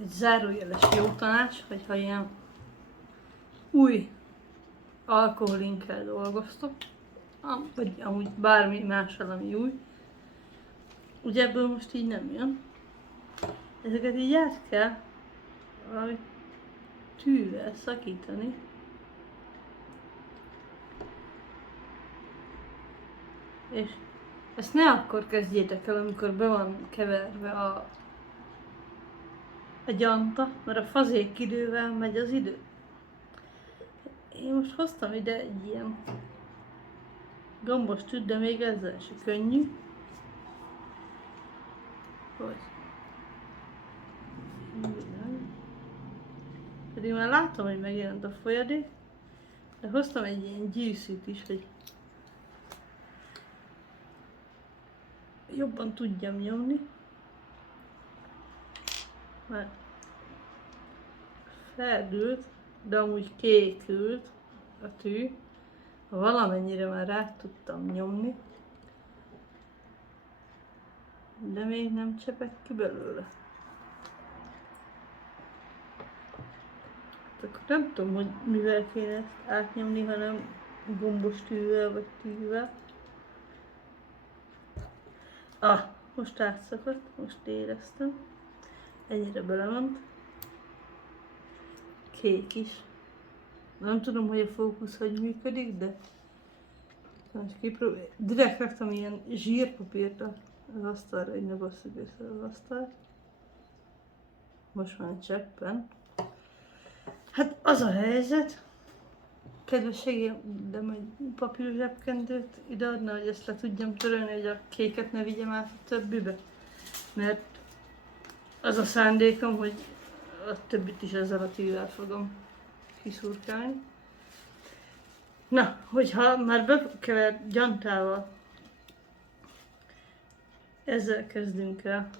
egy zárójeles jó tanács, hogyha ilyen új alkoholinkkel dolgoztok, vagy amúgy bármi mással, ami új, ugye ebből most így nem jön. Ezeket így át kell valami tűvel szakítani. És ezt ne akkor kezdjétek el, amikor be van keverve a gyanta, mert a fazék idővel megy az idő. Én most hoztam ide egy ilyen gombos tűt, de még ezzel se könnyű. Hogy? Pedig már látom, hogy megjelent a folyadék, de hoztam egy ilyen gyűszűt is, hogy jobban tudjam nyomni. Mert feldült, de amúgy kékült a tű, valamennyire már rá tudtam nyomni, de még nem csepeg ki belőle. Akkor nem tudom, hogy mivel kéne ezt átnyomni, hanem gombos tűvel vagy tűvel. Most átszakadt, most éreztem. Ennyire belement. Kék is. Nem tudom, hogy a fókusz hogy működik, de most kipróbálom. Direkt raktam ilyen zsírpapírt az asztalra, hogy ne basszuk össze az asztalt. Most már cseppen. Hát az a helyzet, kedves segédem, egy papír zsebkendőt ideadna, hogy ezt le tudjam törölni, hogy a kéket ne vigyem át a többibe. Mert az a szándékom, hogy a többit is ezzel a tűvel fogom kiszurkálni. Na, hogyha már bekevert gyantával, ezzel kezdünk el.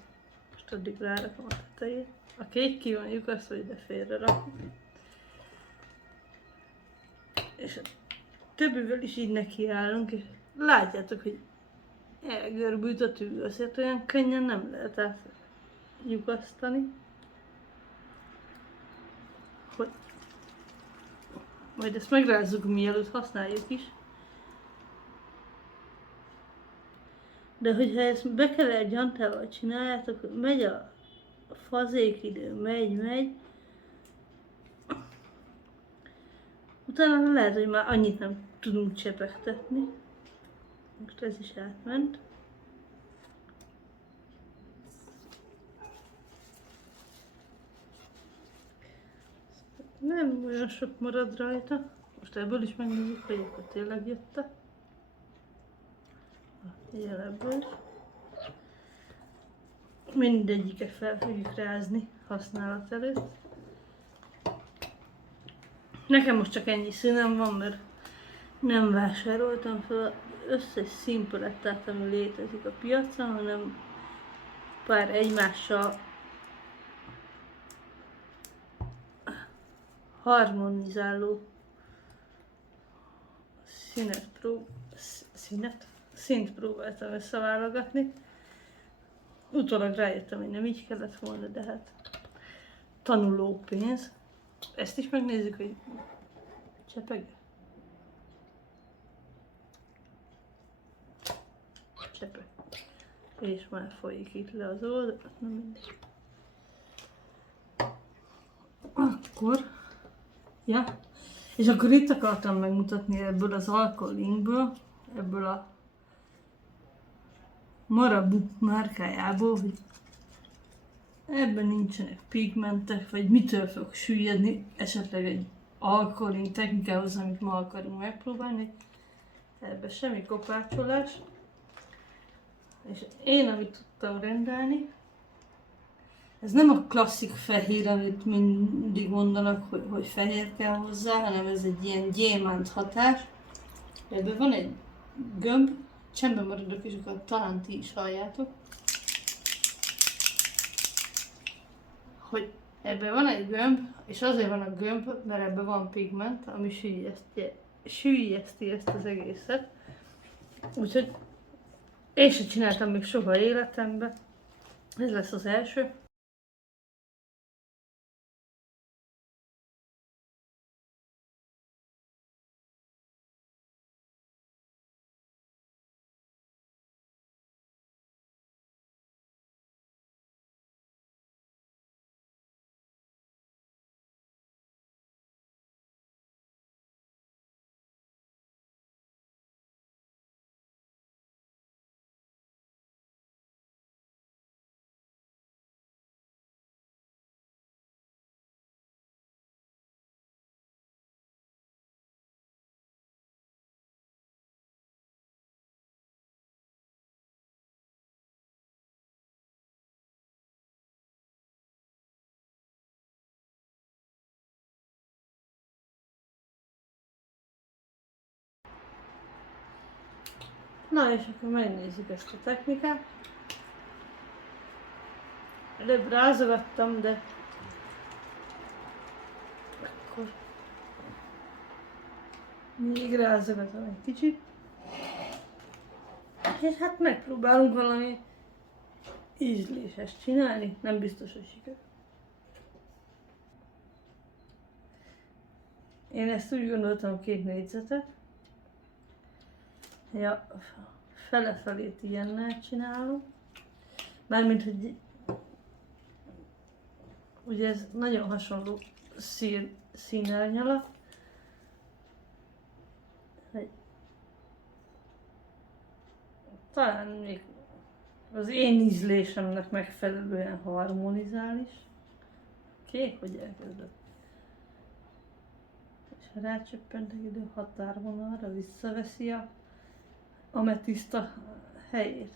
Most addig rárakom a tetejét. A kék ki van lyukasztva, ide félre rakom. És a többivel is így nekiállunk, és látjátok, hogy elgörbült a tű, azért olyan könnyen nem lehet át lyukasztani. Hogy majd ezt megrázzuk, mielőtt használjuk is. De hogyha ezt bekevert gyantával csináljátok, hogy megy a fazékidő, megy, utána lehet, hogy már annyit nem tudunk csepegtetni. Most ez is átment. Nem olyan sok marad rajta. Most ebből is megnézzük, hogy akkor tényleg jött-e. Ilyen ebből is. Mindegyiket fel fogjuk rázni használat előtt. Nekem most csak ennyi színem van, mert nem vásároltam fel az összes színpalettát, ami létezik a piacon, hanem pár egymással harmonizáló színt próbáltam összeválogatni. Utólag rájöttem, hogy nem így kellett volna, de hát tanuló pénz. Ezt is megnézzük, hogy csepeg. Csepeg. És már folyik itt le az oldal, nem mindegy. Akkor, ja, és akkor itt akartam megmutatni ebből az alkoholinkből, ebből a Marabu márkájából, hogy ebben nincsenek pigmentek, vagy mitől fog süllyedni, esetleg egy alkoholink technikához, amit ma akarunk megpróbálni. Ebben semmi kopácsolás. És én, amit tudtam rendelni, ez nem a klasszik fehér, amit mindig mondanak, hogy fehér kell hozzá, hanem ez egy ilyen gyémánt hatás. Ebben van egy gömb, csendben maradok, és akkor talán ti is halljátok, hogy ebben van egy gömb, és azért van a gömb, mert ebben van pigment, ami süllyeszti ezt az egészet. Úgyhogy én sem csináltam még soha életemben. Ez lesz az első. Na és akkor megnézzük ezt a technikát. Előbb rázogattam, de akkor még rázogatom egy kicsit. És hát megpróbálunk valami ízléses csinálni, nem biztos, hogy sikerül. Én ezt úgy gondoltam 2 négyzetet. Ja, fele-felét ilyennel csinálom. Mármint, hogy ugye ez nagyon hasonló színárnyalat. Talán még az én ízlésemnek megfelelően harmonizál is. Kék, hogy elkezdett. És ha rácsöppentek idő határvonalra, visszaveszi a ametiszta helyét.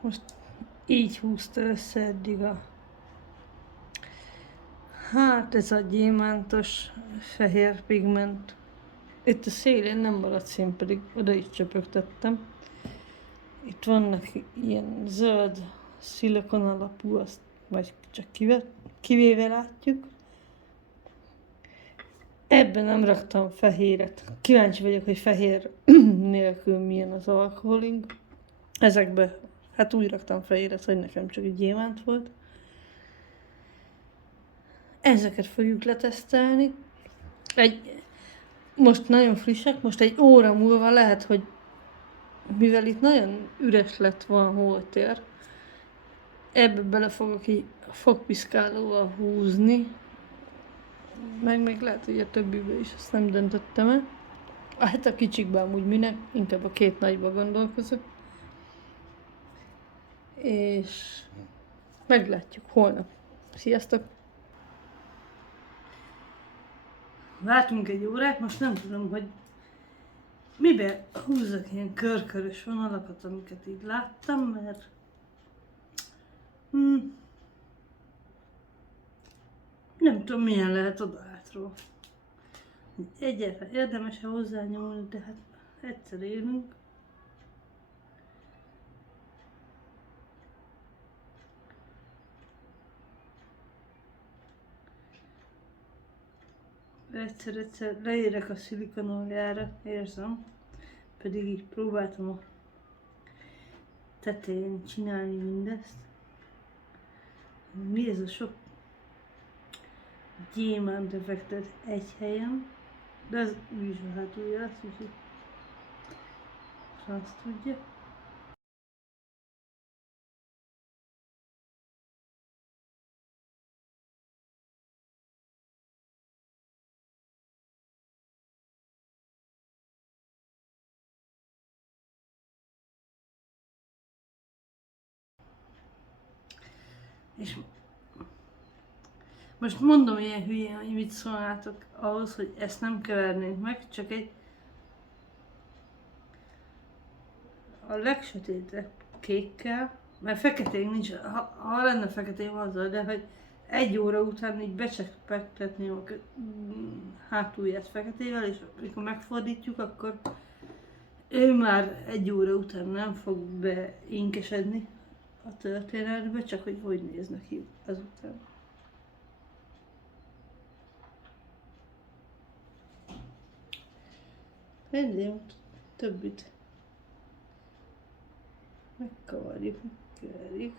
Most így húzta össze eddig a... Hát ez a gyémántos fehér pigment. Itt a szélén nem maradt szín, pedig oda is csöpögtettem. Itt vannak ilyen zöld szilikon alapú, azt majd csak kivéve látjuk. Ebben nem raktam fehéret. Kíváncsi vagyok, hogy fehér nélkül milyen az alkoholink. Ezekbe, hát úgy raktam fehéret, hogy nekem csak egy gyémánt volt. Ezeket fogjuk letesztelni. Most nagyon frissek, most egy óra múlva lehet, hogy mivel itt nagyon üres lett van holtér, ebbe bele fogok így fogpiszkálóval húzni, meg még lehet, hogy a többibe is, azt nem döntöttem el. Hát a kicsikben amúgy minek, inkább a 2 nagyba gondolkozok. És meglátjuk holnap. Sziasztok! Vártunk egy órát, most nem tudom, hogy miben húzzak ilyen körkörös vonalakat, amiket így láttam, mert nem tudom, milyen lehet odaátról. Egyáltalán érdemes-e hozzányúlni, de hát egyszer élünk. Egyszer leérek a szilikonoljára, érzem, pedig így próbáltam a tetején csinálni mindezt. Mi ez a sok gyémánt effektet egy helyen, de ez úgy is hátulja azt, úgyhogy azt tudja. És most mondom ilyen hülyén, hogy mit szólnátok ahhoz, hogy ezt nem kevernénk meg, csak egy a legsötétebb kékkel, mert feketén nincs, ha lenne feketén azzal, de hogy 1 óra után így becsepegtetném a hátulját feketével, és amikor megfordítjuk, akkor ő már 1 óra után nem fog beinkesedni a történetbe, csak hogy néznek ki azután. Rendben, többit megkavarjuk, megkeverjük.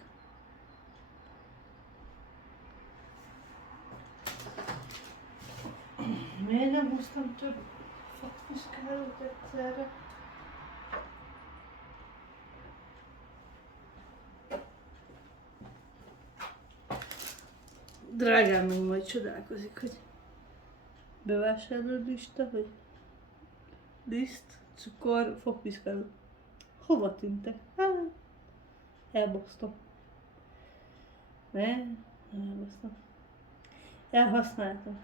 Miért nem hoztam több fatfiskálót egyszerre? Drágám még majd csodálkozik, hogy bevásárló lista, hogy liszt, cukor, fogpiszkáló. Hova tűntek? Elbasztam. Nem elbasztam. Elhasználtam.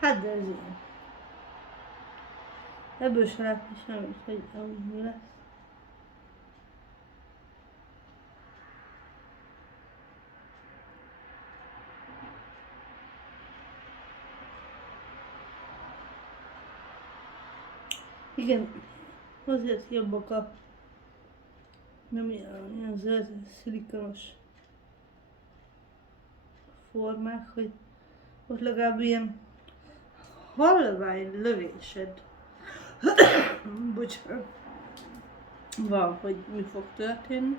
Hát de ez ilyen. Ebből se látni semmit, hogy mi lesz. Igen, azért jobbak a nem ilyen zöld szilikonos formák, hogy ott legalább ilyen halvány lövésed. Bocsánat. Van, hogy mi fog történni.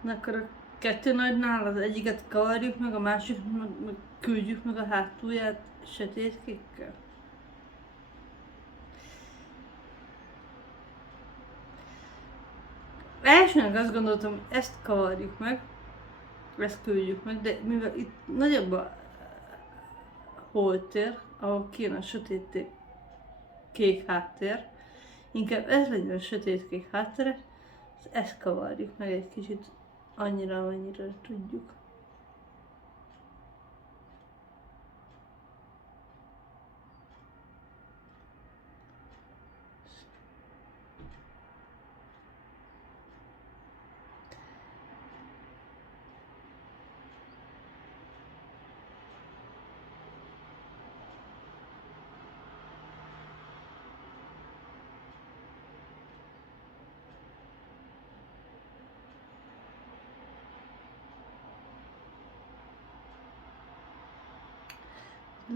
Na akkor a kettő nagynál az egyiket kavarjuk meg, a másikat meg küldjük meg a hátulját sötét kékkel. Elsőnek azt gondoltam, ezt kavarjuk meg, ezt küldjük meg, de mivel itt nagyobb a holtér, ahol kijön a sötét kék háttér, inkább ez legyen a sötét kék háttere, ezt kavarjuk meg egy kicsit annyira, amennyire tudjuk.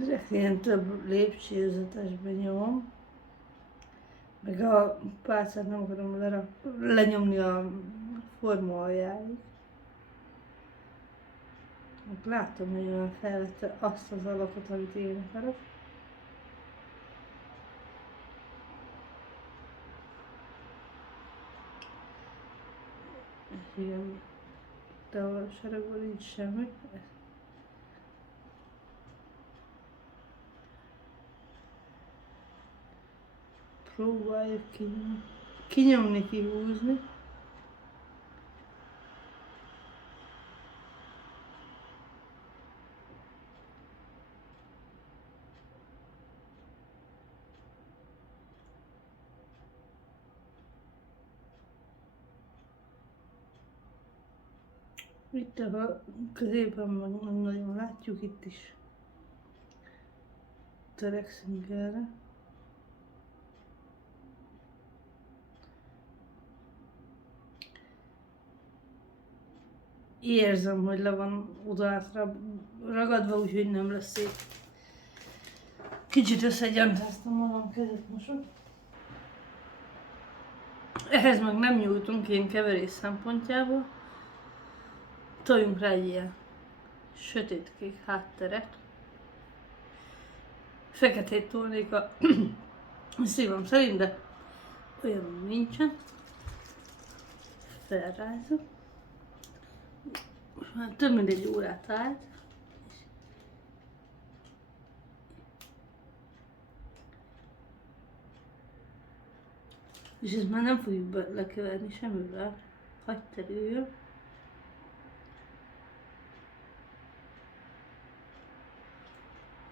Ezek ilyen több lépcsőzetesben nyomom, meg a pálcát nem akarom lenyomni a forma aljáig. Látom, hogy olyan felvette azt az alakot, amit én akarok. Igen, de a sarokban nincs semmi. Próbáljuk kinyomni, kihúzni. Itt a középen meg nem nagyon látjuk, itt is törekszünk erre. Érzem, hogy le van oda ragadva, úgyhogy nem lesz szép. Kicsit összegyantáztam magam, kezet mosok. Ehhez meg nem nyújtunk ilyen keverés szempontjából. Toljunk rá egy ilyen sötétkék hátteret. Feketét tolnék a szívem szerint, de olyan nincsen. Felrázok. Most már több mint 1 órát állt. És ezt már nem fogjuk lekeverni semmivel. Hagyj terüljön.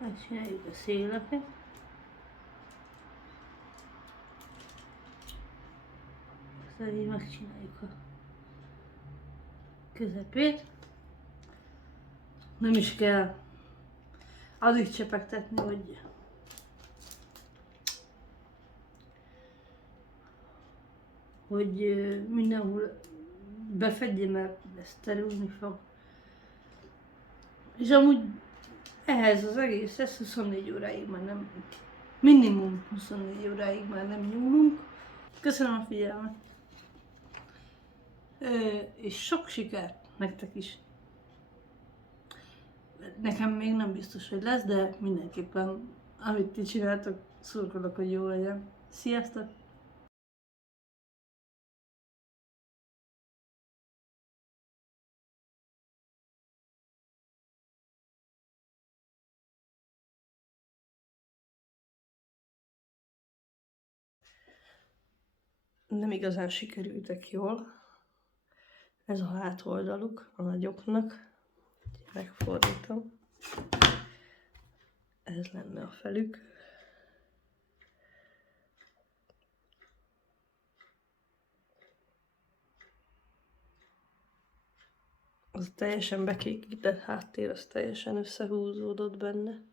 Megcsináljuk a széleket. Aztán így megcsináljuk a közepét. Nem is kell addig csepegtetni, hogy mindenhol befedje, mert ez terülni fog. És amúgy ehhez az egészhez 24 óráig már nem, minimum 24 óráig már nem nyúlunk. Köszönöm a figyelmet! És sok sikert nektek is! Nekem még nem biztos, hogy lesz, de mindenképpen, amit ti csináltok, szurkolok, hogy jó legyen. Sziasztok! Nem igazán sikerültek jól. Ez a hátoldaluk a nagyoknak. Megfordítom. Ez lenne a felük. Az teljesen bekékített háttér, az teljesen összehúzódott benne.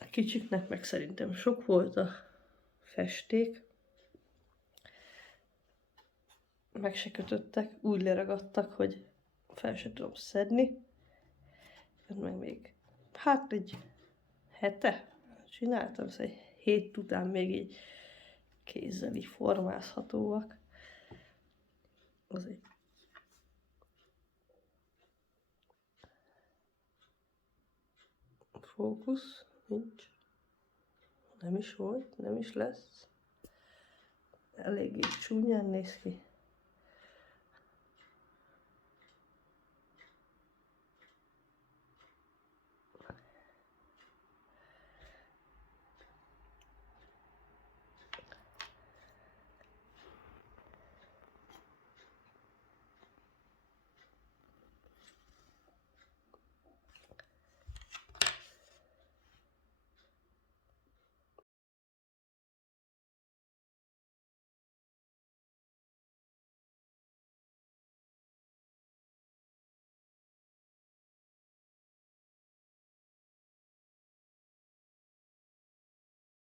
A kicsiknek meg szerintem sok volt a festék. Meg se kötöttek, úgy leragadtak, hogy fel se tudom szedni. Meg még, hát egy hete csináltam, szóval egy hét után még így kézzel így formázhatóak. Azért. Fókusz, nincs. Nem is volt, nem is lesz. Eléggé csúnyán néz ki.